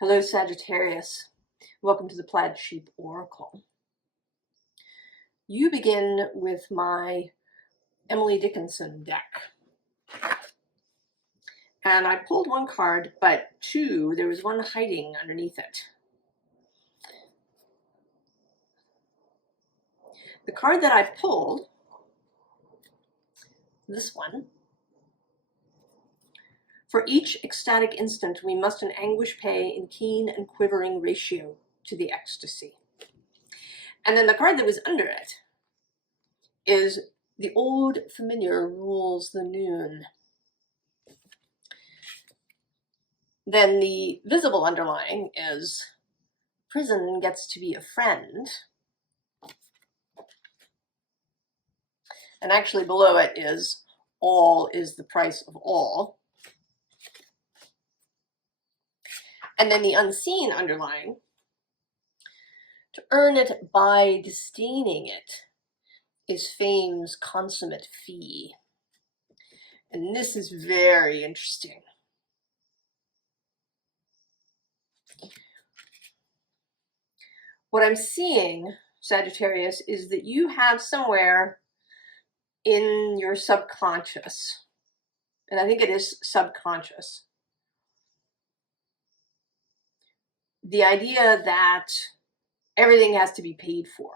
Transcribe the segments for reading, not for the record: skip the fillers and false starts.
Hello, Sagittarius. Welcome to the Plaid Sheep Oracle. You begin with my Emily Dickinson deck. And I pulled one card, but two, there was one hiding underneath it. The card that I pulled, this one, for each ecstatic instant, we must in anguish pay in keen and quivering ratio to the ecstasy. And then the card that was under it is the old familiar rules the noon. Then the visible underlying is prison gets to be a friend. And actually below it is all is the price of all. And then the unseen underlying, to earn it by disdaining it is fame's consummate fee. And this is very interesting. What I'm seeing, Sagittarius, is that you have somewhere in your subconscious, and I think it is subconscious, the idea that everything has to be paid for.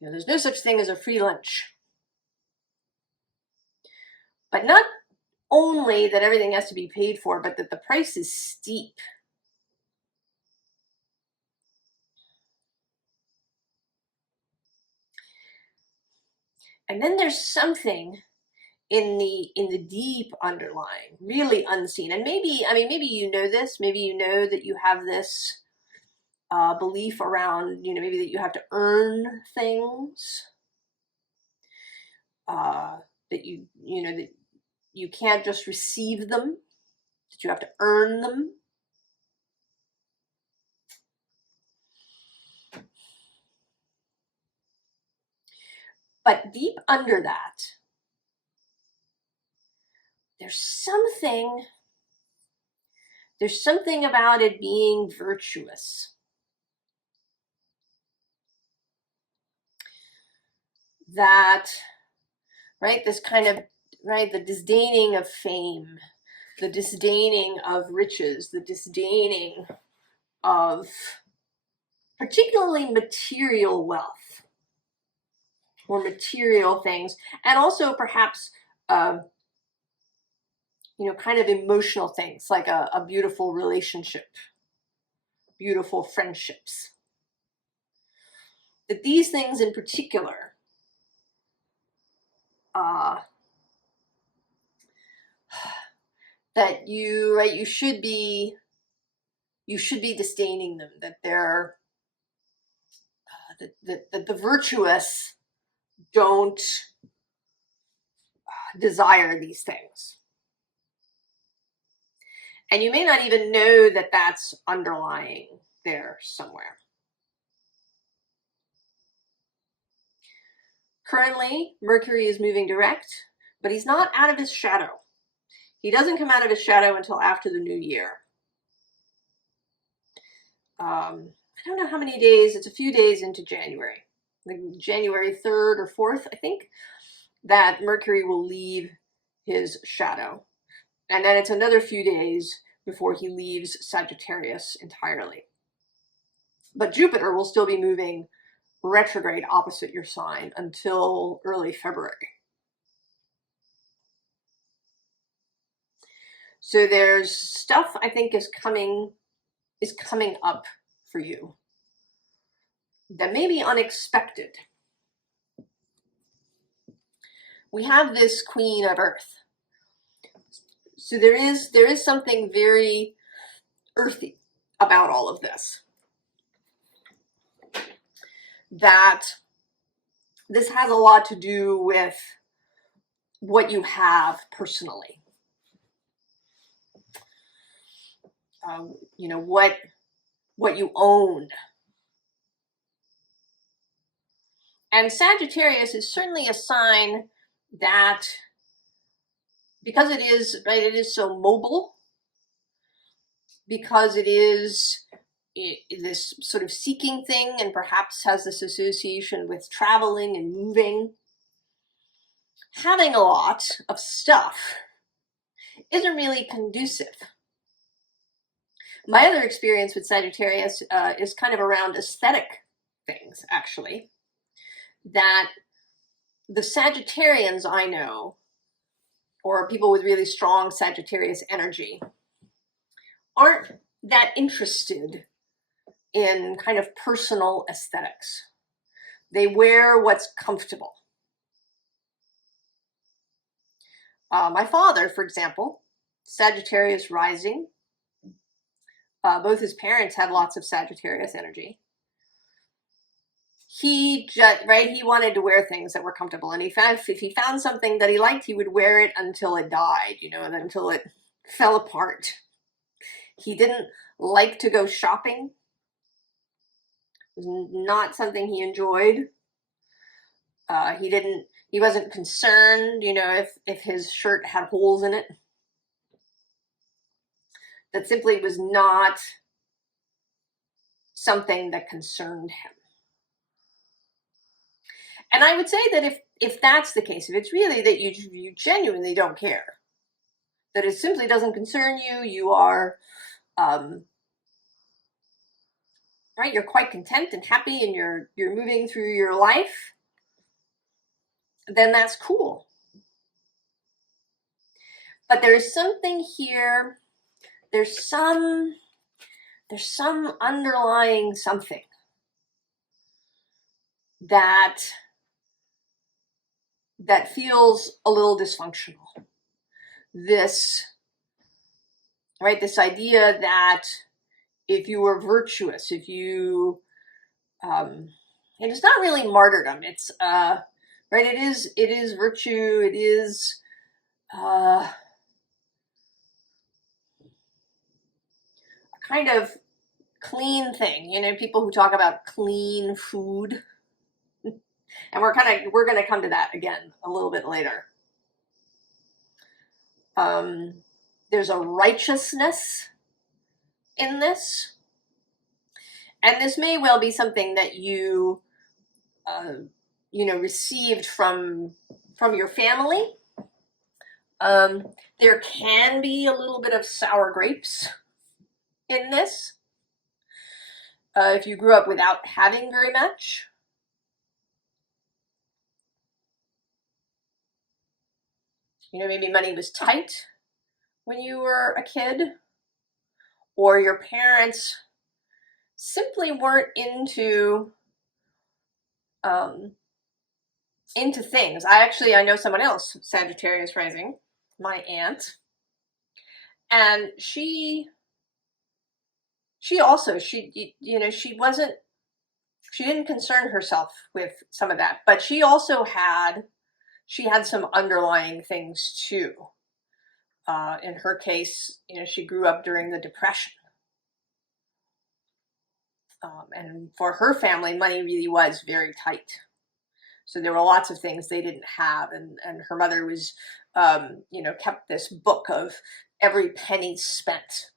You know, there's no such thing as a free lunch. But not only that everything has to be paid for, but that the price is steep. And then there's something in the deep underlying, really unseen. And maybe you know this, maybe you know that you have this belief around, maybe that you have to earn things, that that you can't just receive them, that you have to earn them. But deep under that, there's something about it being virtuous. That, right, this kind of, right, the disdaining of fame, the disdaining of riches, the disdaining of particularly material wealth or material things, and also perhaps kind of emotional things like a beautiful relationship, beautiful friendships. That these things in particular that you should be disdaining them, that they're that the virtuous don't desire these things. And you may not even know that that's underlying there somewhere. Currently, Mercury is moving direct, but he's not out of his shadow. He doesn't come out of his shadow until after the new year. I don't know how many days, it's a few days into January. Like January 3rd or 4th, I think, that Mercury will leave his shadow. And then it's another few days before he leaves Sagittarius entirely. But Jupiter will still be moving retrograde opposite your sign until early February. So there's stuff I think is coming up for you that may be unexpected. We have this Queen of Earth. So there is something very earthy about all of this. That this has a lot to do with what you have personally. What you own. And Sagittarius is certainly a sign that, because it is so mobile, because it is this sort of seeking thing and perhaps has this association with traveling and moving. Having a lot of stuff isn't really conducive. My other experience with Sagittarius is kind of around aesthetic things, actually. That the Sagittarians I know, or people with really strong Sagittarius energy, aren't that interested in kind of personal aesthetics. They wear what's comfortable. My father, for example, Sagittarius rising. Both his parents had lots of Sagittarius energy. He wanted to wear things that were comfortable, and if he found something that he liked, he would wear it until it died, until it fell apart. He didn't like to go shopping. It was not something he enjoyed. He wasn't concerned, if his shirt had holes in it. That simply was not something that concerned him. And I would say that if that's the case, if it's really that you genuinely don't care, that it simply doesn't concern you, you are, right, you're quite content and happy, and you're moving through your life, then that's cool. But there's something here, there's some underlying something that feels a little dysfunctional. This idea that if you were virtuous, if you, and it's not really martyrdom, it's, it is virtue, it is, a kind of clean thing, people who talk about clean food. And we're going to come to that again a little bit later. There's a righteousness in this. And this may well be something that you, received from your family. There can be a little bit of sour grapes in this. If you grew up without having very much. Maybe money was tight when you were a kid, or your parents simply weren't into things. I know someone else, Sagittarius rising, my aunt, and she didn't concern herself with some of that, but she had some underlying things too. In her case, she grew up during the Depression. And for her family, money really was very tight. So there were lots of things they didn't have. And her mother was, kept this book of every penny spent.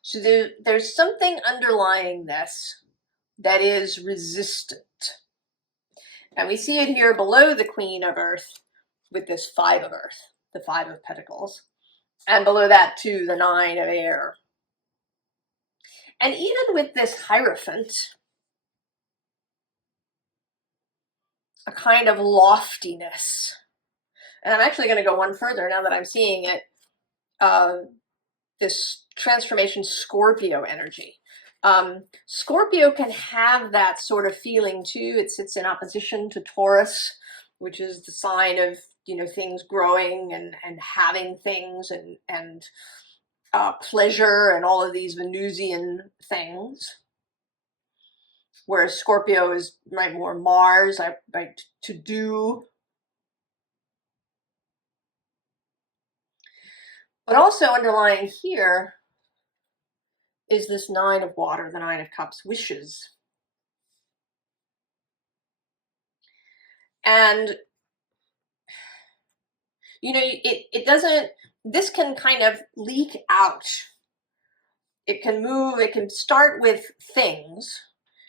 So there's something underlying this that is resistant. And we see it here below the Queen of Earth with this 5 of Earth, the 5 of Pentacles. And below that too, the 9 of Air. And even with this Hierophant, a kind of loftiness. And I'm actually going to go one further now that I'm seeing it. This transformation Scorpio energy. Scorpio can have that sort of feeling too. It sits in opposition to Taurus, which is the sign of, things growing and having things and pleasure and all of these Venusian things. Whereas Scorpio is more Mars, to do. But also underlying here is this 9 of Water, the 9 of Cups, wishes. And, it doesn't, this can kind of leak out. It can move, it can start with things,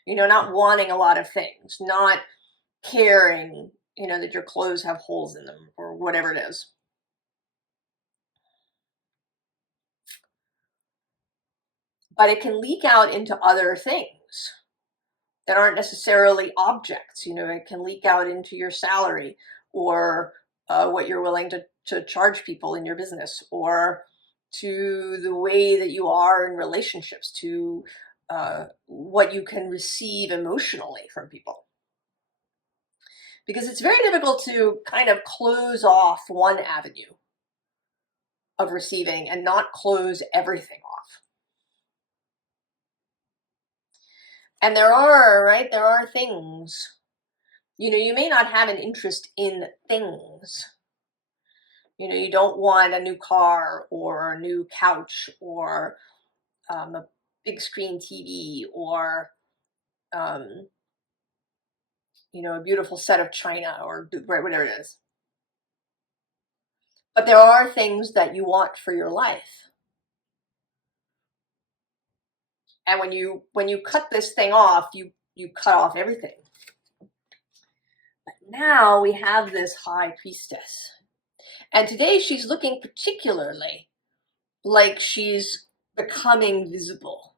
not wanting a lot of things, not caring, that your clothes have holes in them or whatever it is. But it can leak out into other things that aren't necessarily objects. It can leak out into your salary, or what you're willing to charge people in your business, or to the way that you are in relationships, to what you can receive emotionally from people. Because it's very difficult to kind of close off one avenue of receiving and not close everything off. And there are things, you may not have an interest in things. You don't want a new car or a new couch or a big screen TV or, a beautiful set of china or whatever it is. But there are things that you want for your life. And when you cut this thing off, you cut off everything. But now we have this high priestess. And today she's looking particularly like she's becoming visible,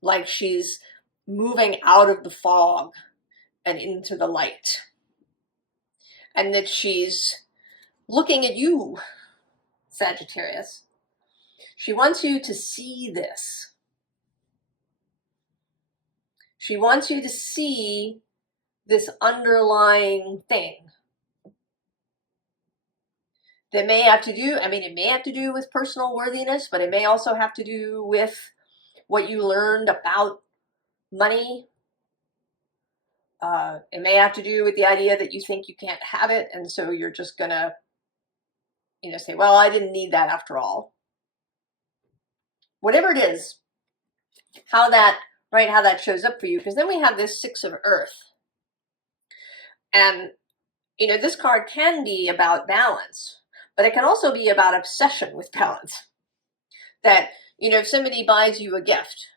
like she's moving out of the fog and into the light. And that she's looking at you, Sagittarius. She wants you to see this. She wants you to see this underlying thing that may have to do, it may have to do with personal worthiness, but it may also have to do with what you learned about money. It may have to do with the idea that you think you can't have it, and so you're just gonna, say, well, I didn't need that after all. Whatever it is, how that shows up for you, because then we have this Six of Earth. And, this card can be about balance, but it can also be about obsession with balance. That, if somebody buys you a gift,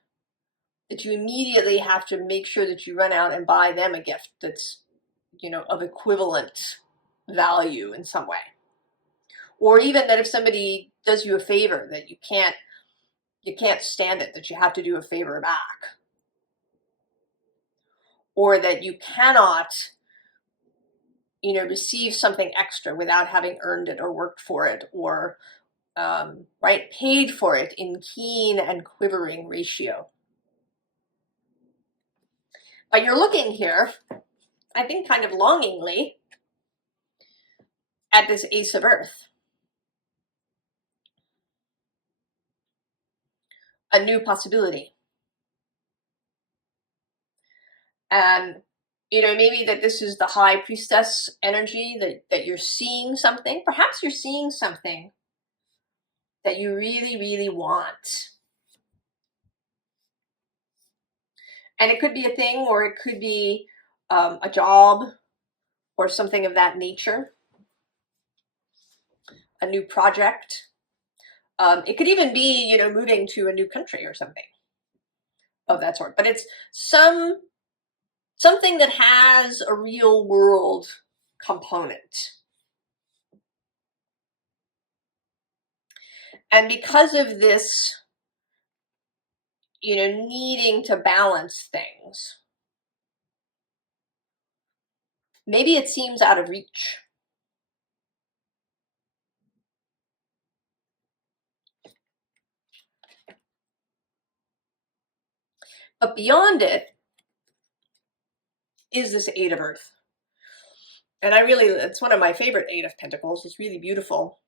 that you immediately have to make sure that you run out and buy them a gift that's, of equivalent value in some way. Or even that if somebody does you a favor that you can't stand it, that you have to do a favor back. Or that you cannot, receive something extra without having earned it or worked for it or, paid for it in keen and quivering ratio. But you're looking here, I think kind of longingly, at this Ace of Earth. A new possibility. And, maybe that this is the High Priestess energy, that you're seeing something. Perhaps you're seeing something that you really, really want. And it could be a thing, or it could be a job or something of that nature. A new project. It could even be, moving to a new country or something of that sort. But it's something that has a real world component. And because of this, needing to balance things, maybe it seems out of reach. But beyond it is this Eight of Earth. And it's one of my favorite Eight of Pentacles. It's really beautiful.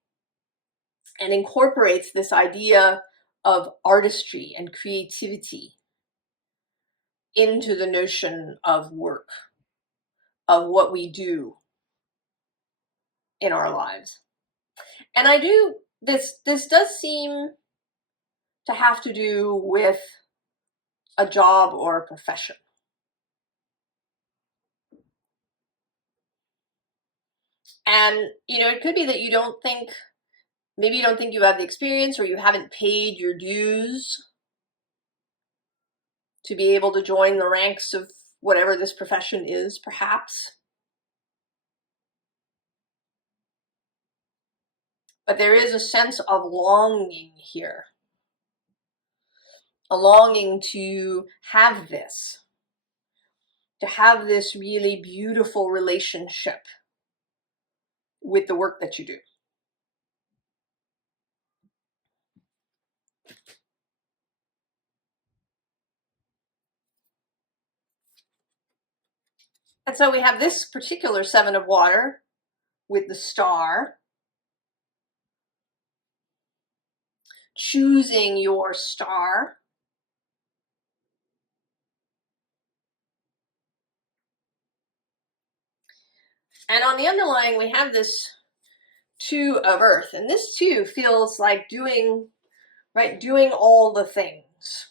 And incorporates this idea of artistry and creativity into the notion of work, of what we do in our lives. And this does seem to have to do with a job or a profession. And, it could be that you don't think Maybe you don't think you have the experience, or you haven't paid your dues to be able to join the ranks of whatever this profession is, perhaps. But there is a sense of longing here, a longing to have this really beautiful relationship with the work that you do. And so we have this particular Seven of Water with the star. Choosing your star. And on the underlying, we have this Two of Earth. And this too feels like doing all the things.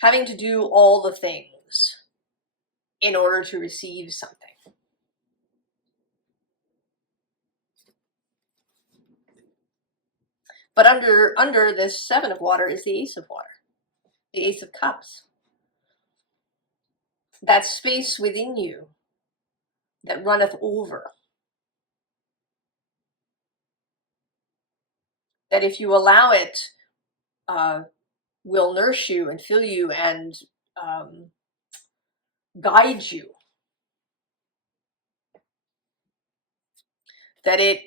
Having to do all the things in order to receive something. But under this Seven of Water is the Ace of Water, the Ace of Cups. That space within you that runneth over. That if you allow it, will nurse you and fill you and guide you. That it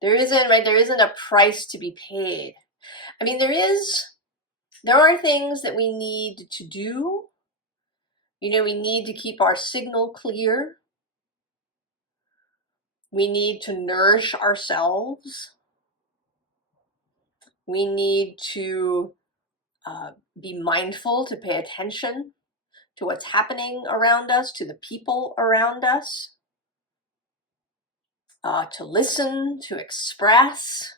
there isn't a price to be paid. I mean, there are things that we need to do. You know, we need to keep our signal clear. We need to nourish ourselves. We need to be mindful, to pay attention to what's happening around us, to the people around us, to listen, to express.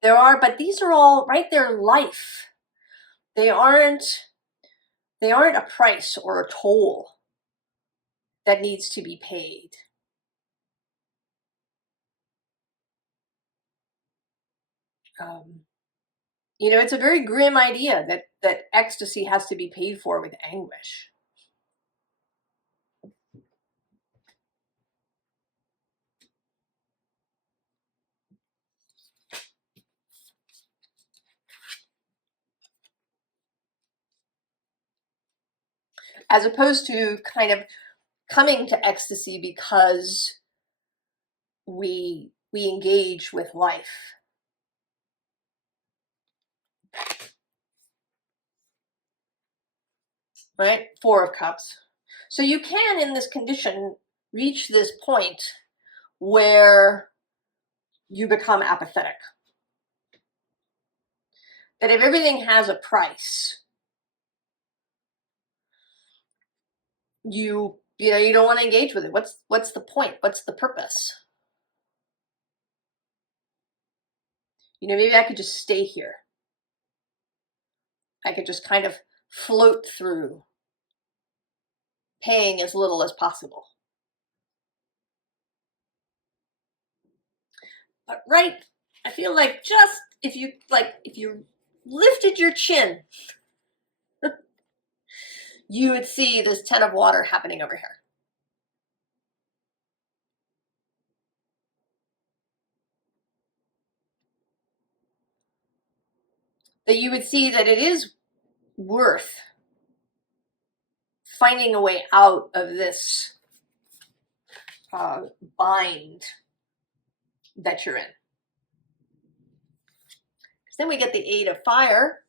But these are all, right, they're life. They aren't a price or a toll that needs to be paid. You know, it's a very grim idea that ecstasy has to be paid for with anguish. As opposed to kind of coming to ecstasy because we engage with life. Right? Four of Cups. So you can, in this condition, reach this point where you become apathetic. That if everything has a price, you don't want to engage with it. What's the point? What's the purpose? You know, maybe I could just stay here. I could just kind of float through, paying as little as possible. But right, I feel like just if you lifted your chin, you would see this Ten of Water happening over here. That you would see that it is worth finding a way out of this bind that you're in. Because then we get the Eight of Fire,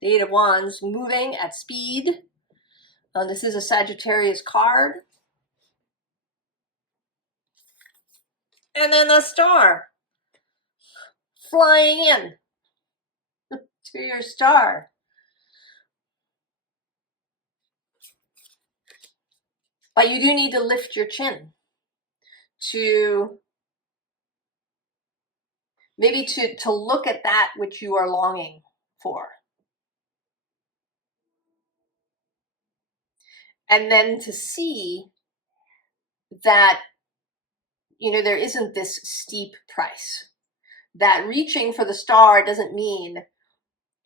the Eight of Wands, moving at speed. This is a Sagittarius card. And then the Star, flying in to your star. But you do need to lift your chin to maybe to look at that which you are longing for. And then to see that, there isn't this steep price. That reaching for the star doesn't mean,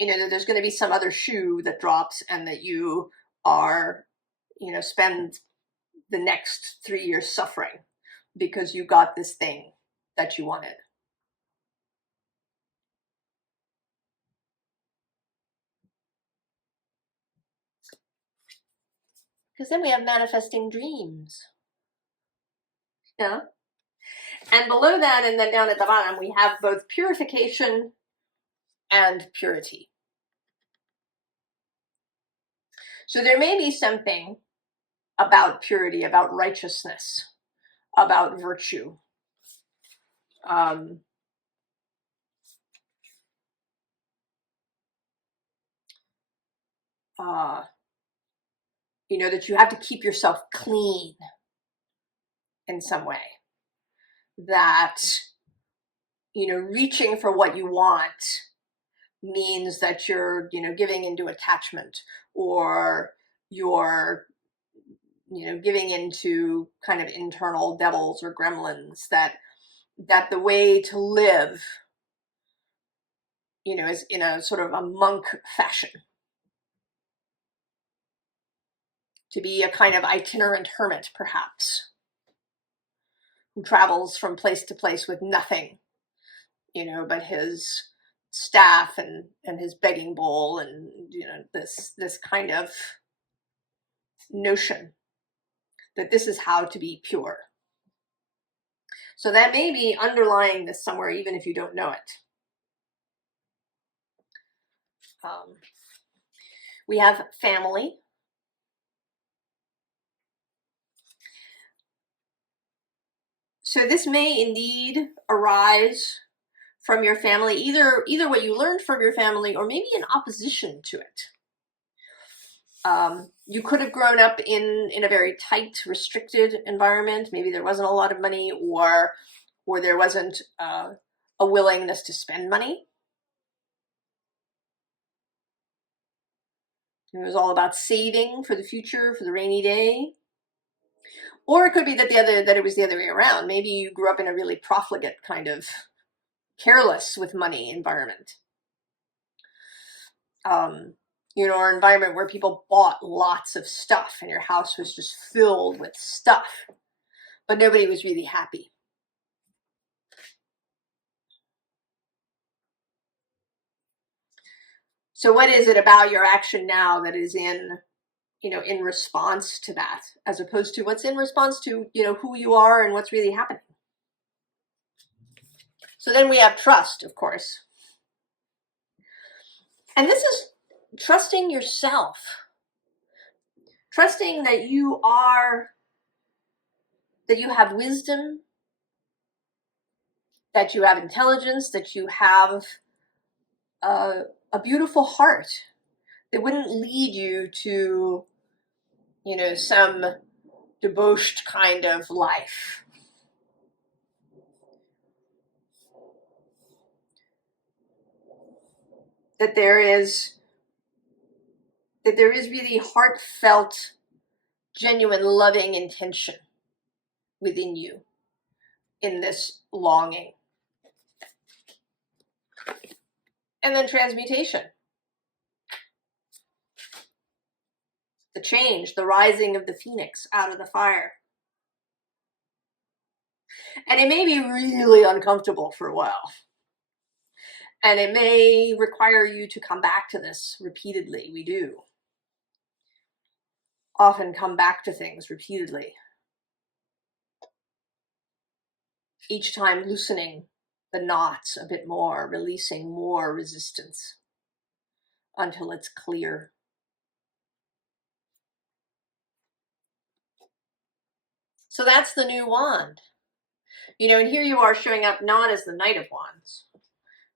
that there's going to be some other shoe that drops and that you are, spend the next 3 years suffering because you got this thing that you wanted. Because then we have manifesting dreams. Yeah. And below that, and then down at the bottom, we have both purification and purity. So there may be something about purity, about righteousness, about virtue. That you have to keep yourself clean in some way. That, reaching for what you want means that you're, giving into attachment, or you're, giving into kind of internal devils or gremlins, that the way to live, is in a sort of a monk fashion. To be a kind of itinerant hermit, perhaps, who travels from place to place with nothing, but his staff and his begging bowl, and this kind of notion that this is how to be pure. So that may be underlying this somewhere, even if you don't know it. We have family. So this may indeed arise from your family, either what you learned from your family, or maybe in opposition to it. You could have grown up in a very tight, restricted environment. Maybe there wasn't a lot of money, or there wasn't a willingness to spend money. It was all about saving for the future, for the rainy day. Or it could be that it was the other way around. Maybe you grew up in a really profligate, kind of careless with money environment. Or environment where people bought lots of stuff and your house was just filled with stuff, but nobody was really happy. So what is it about your action now that is in response to that, as opposed to what's in response to, who you are and what's really happening? So then we have trust, of course. And this is trusting yourself. Trusting that you have wisdom, that you have intelligence, that you have a beautiful heart that wouldn't lead you to, some debauched kind of life. That there is really heartfelt, genuine, loving intention within you in this longing. And then transmutation. The change, the rising of the phoenix out of the fire. And it may be really uncomfortable for a while. And it may require you to come back to this repeatedly. We do often come back to things repeatedly. Each time loosening the knots a bit more, releasing more resistance until it's clear. So that's the new wand. And here you are showing up not as the Knight of Wands,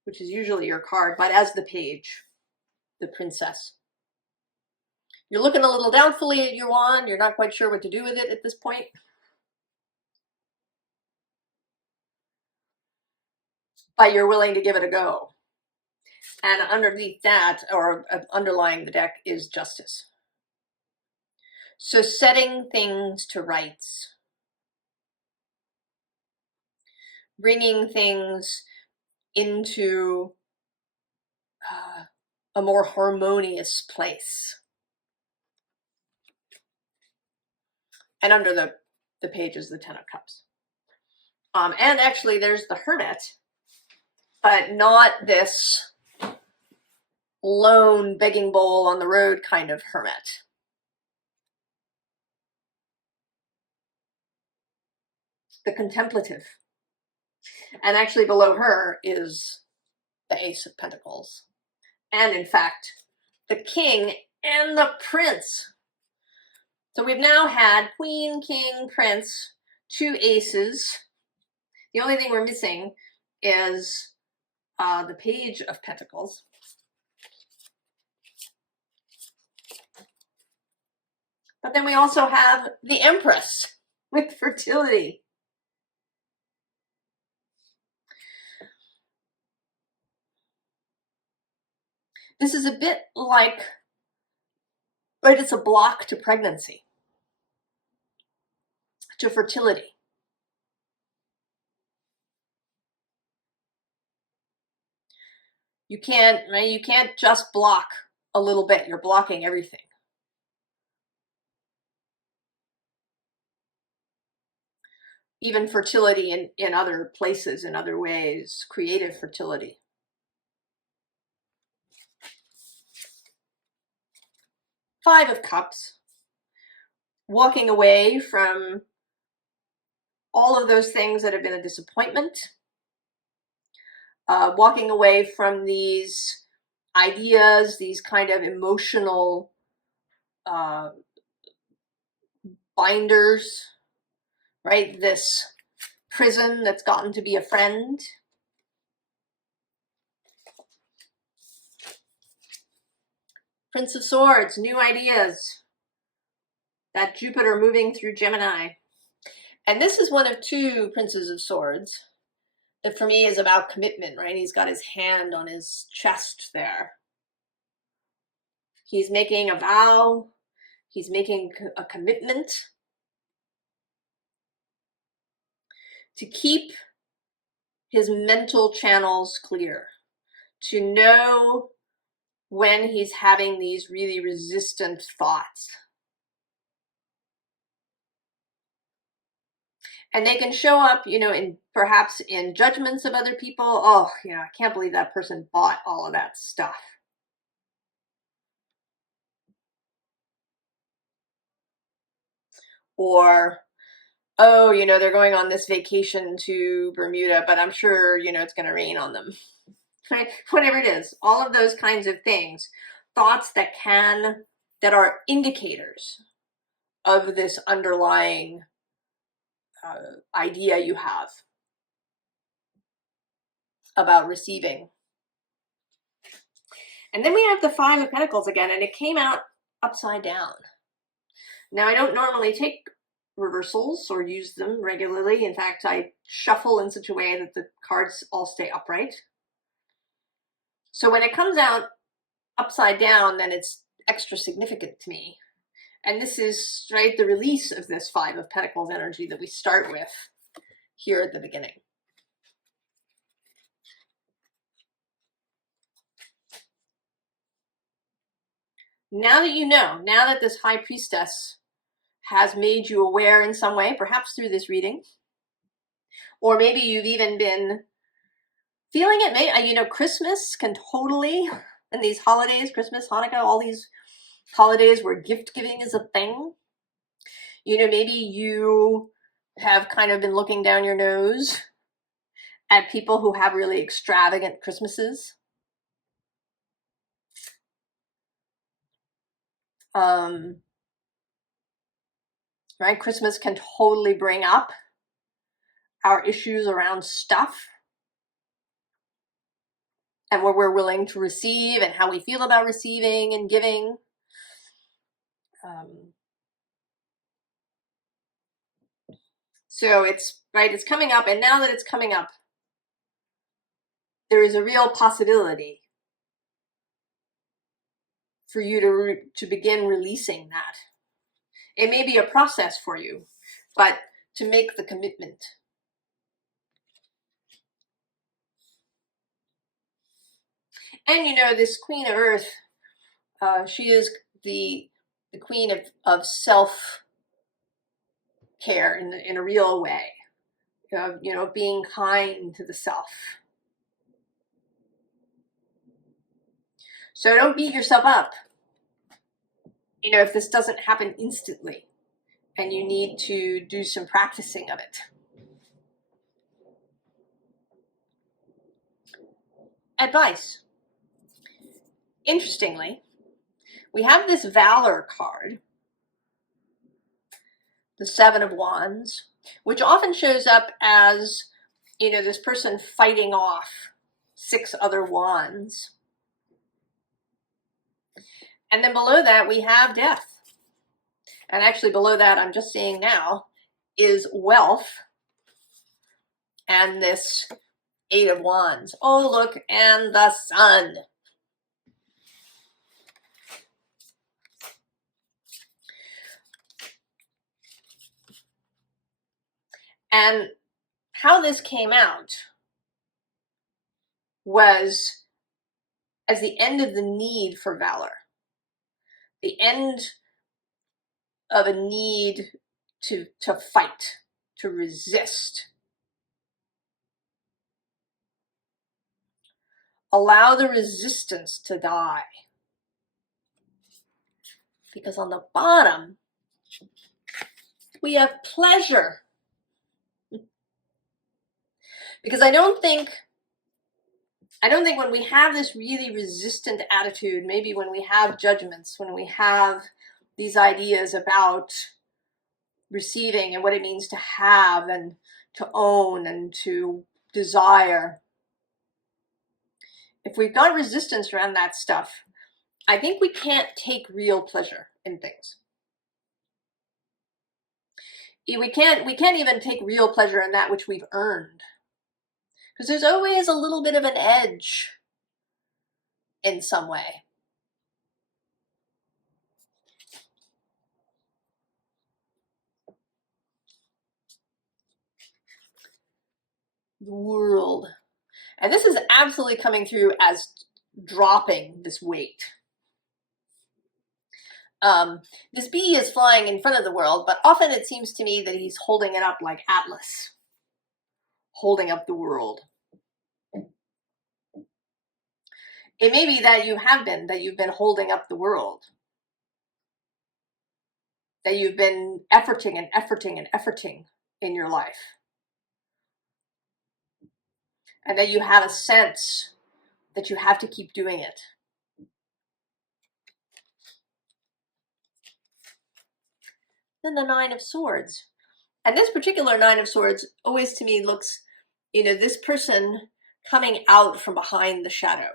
which is usually your card, but as the page, the princess. You're looking a little doubtfully at your wand. You're not quite sure what to do with it at this point. But you're willing to give it a go. And underneath that, or underlying the deck, is justice. So setting things to rights, bringing things into a more harmonious place. And under the page is the Ten of Cups. And actually there's the Hermit, but not this lone begging bowl on the road kind of hermit. The contemplative. And actually below her is the Ace of Pentacles. And in fact, the King and the Prince. So we've now had Queen, King, Prince, 2 aces. The only thing we're missing is the Page of Pentacles. But then we also have the Empress with fertility. This is a bit like, right, it's a block to pregnancy, to fertility. You can't just block a little bit. You're blocking everything. Even fertility in other places, in other ways, creative fertility. Five of Cups. Walking away from all of those things that have been a disappointment. Walking away from these ideas, these kind of emotional binders, right? This prison that's gotten to be a friend. Prince of Swords, new ideas. That Jupiter moving through Gemini. And this is one of 2 Princes of Swords that for me is about commitment, right? He's got his hand on his chest there. He's making a vow. He's making a commitment to keep his mental channels clear, to know when he's having these really resistant thoughts. And they can show up, in perhaps in judgments of other people. Oh, I can't believe that person bought all of that stuff. Or, oh, they're going on this vacation to Bermuda, but I'm sure, it's going to rain on them. Right? Whatever it is, all of those kinds of things, thoughts that are indicators of this underlying idea you have about receiving. And then we have the Five of Pentacles again, and it came out upside down. Now, I don't normally take reversals or use them regularly. In fact, I shuffle in such a way that the cards all stay upright. So when it comes out upside down, then it's extra significant to me. And this is, right, the release of this Five of Pentacles energy that we start with here at the beginning. Now that you know, now that this High Priestess has made you aware in some way, perhaps through this reading, or maybe you've even been feeling it. Christmas can totally, and these holidays, Christmas, Hanukkah, all these holidays where gift giving is a thing. Maybe you have kind of been looking down your nose at people who have really extravagant Christmases. Right? Christmas can totally bring up our issues around stuff and what we're willing to receive and how we feel about receiving and giving. So it's coming up, and now that it's coming up, there is a real possibility for you to begin releasing that It may be a process for you, but to make the commitment. And you know, this Queen of Earth, she is the queen of self-care in a real way. You know, being kind to the self. So don't beat yourself up, you know, if this doesn't happen instantly and you need to do some practicing of it. Advice. Interestingly, we have this Valor card, the Seven of Wands, which often shows up as, you know, this person fighting off 6 other wands. And then below that, we have Death. And actually below that, I'm just seeing now, is Wealth and this 8 of Wands. Oh, look, and the Sun. And how this came out was as the end of the need for valor, the end of a need to fight, to resist. Allow the resistance to die. Because on the bottom, we have pleasure. Because I don't think when we have this really resistant attitude, maybe when we have judgments, when we have these ideas about receiving and what it means to have and to own and to desire, if we've got resistance around that stuff, I think we can't take real pleasure in things. We can't even take real pleasure in that which we've earned. Because there's always a little bit of an edge in some way. The world. And this is absolutely coming through as dropping this weight. This bee is flying in front of the world, but often it seems to me that he's holding it up like Atlas, holding up the world. It may be that you've been holding up the world, that you've been efforting and efforting and efforting in your life, and that you have a sense that you have to keep doing it. Then the Nine of Swords. And this particular Nine of Swords always to me looks, you know, this person coming out from behind the shadow.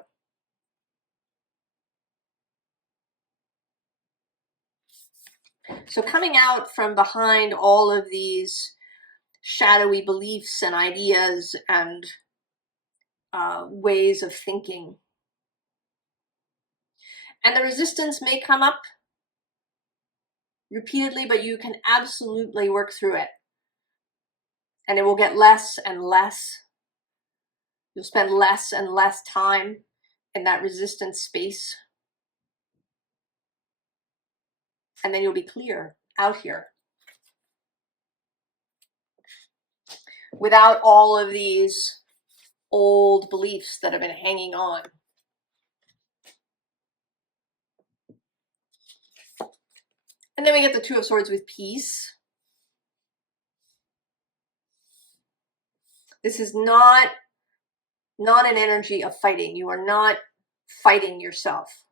So coming out from behind all of these shadowy beliefs and ideas and ways of thinking. And the resistance may come up repeatedly, but you can absolutely work through it. And it will get less and less. You'll spend less and less time in that resistance space. And then you'll be clear out here. Without all of these old beliefs that have been hanging on. And then we get the Two of Swords with peace. This is not an energy of fighting. You are not fighting yourself.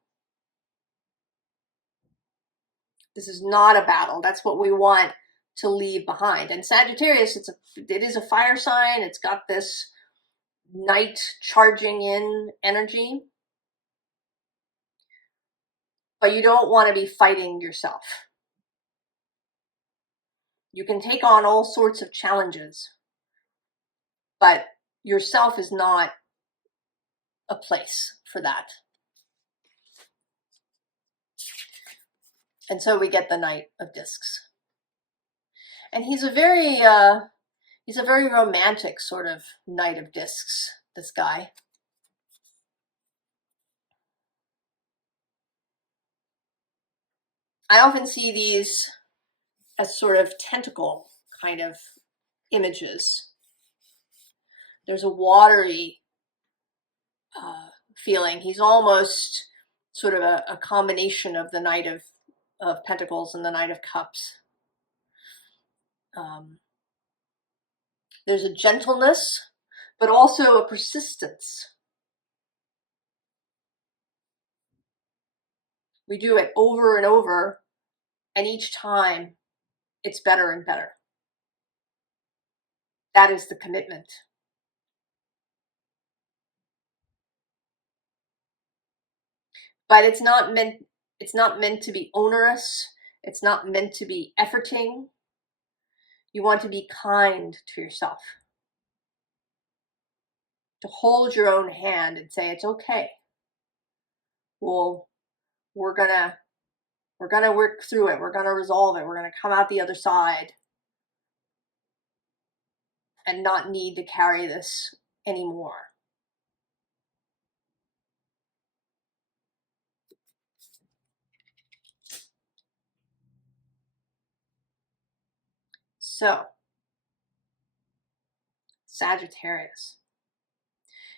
This is not a battle. That's what we want to leave behind. And Sagittarius, it is a fire sign. It's got this night charging in energy. But you don't want to be fighting yourself. You can take on all sorts of challenges, but yourself is not a place for that. And so we get the Knight of Discs. And he's a very romantic sort of Knight of Discs, this guy. I often see these as sort of tentacle kind of images. There's a watery feeling. He's almost sort of a combination of the Knight of Pentacles and the Knight of Cups. There's a gentleness, but also a persistence. We do it over and over, and each time it's better and better. That is the commitment. But it's not meant to be onerous. It's not meant to be efforting. You want to be kind to yourself. To hold your own hand and say, it's okay. Well, we're gonna work through it. We're gonna resolve it. We're gonna come out the other side and not need to carry this anymore. So, Sagittarius.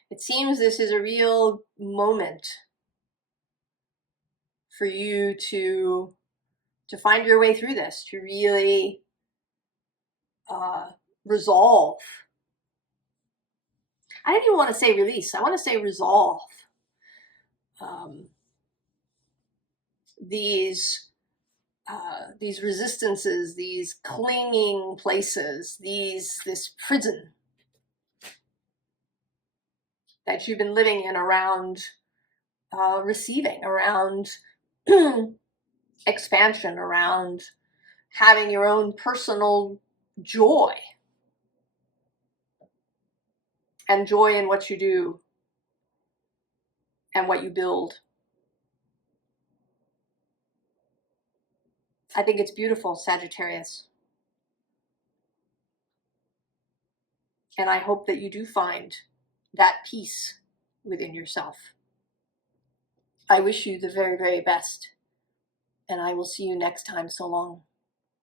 It seems this is a real moment for you to find your way through this, to really resolve. I don't even want to say release. I want to say resolve. These resistances, these clinging places, this prison that you've been living in around receiving, around expansion, around having your own personal joy and joy in what you do and what you build. I think it's beautiful, Sagittarius. And I hope that you do find that peace within yourself. I wish you the very, very best. And I will see you next time. So long.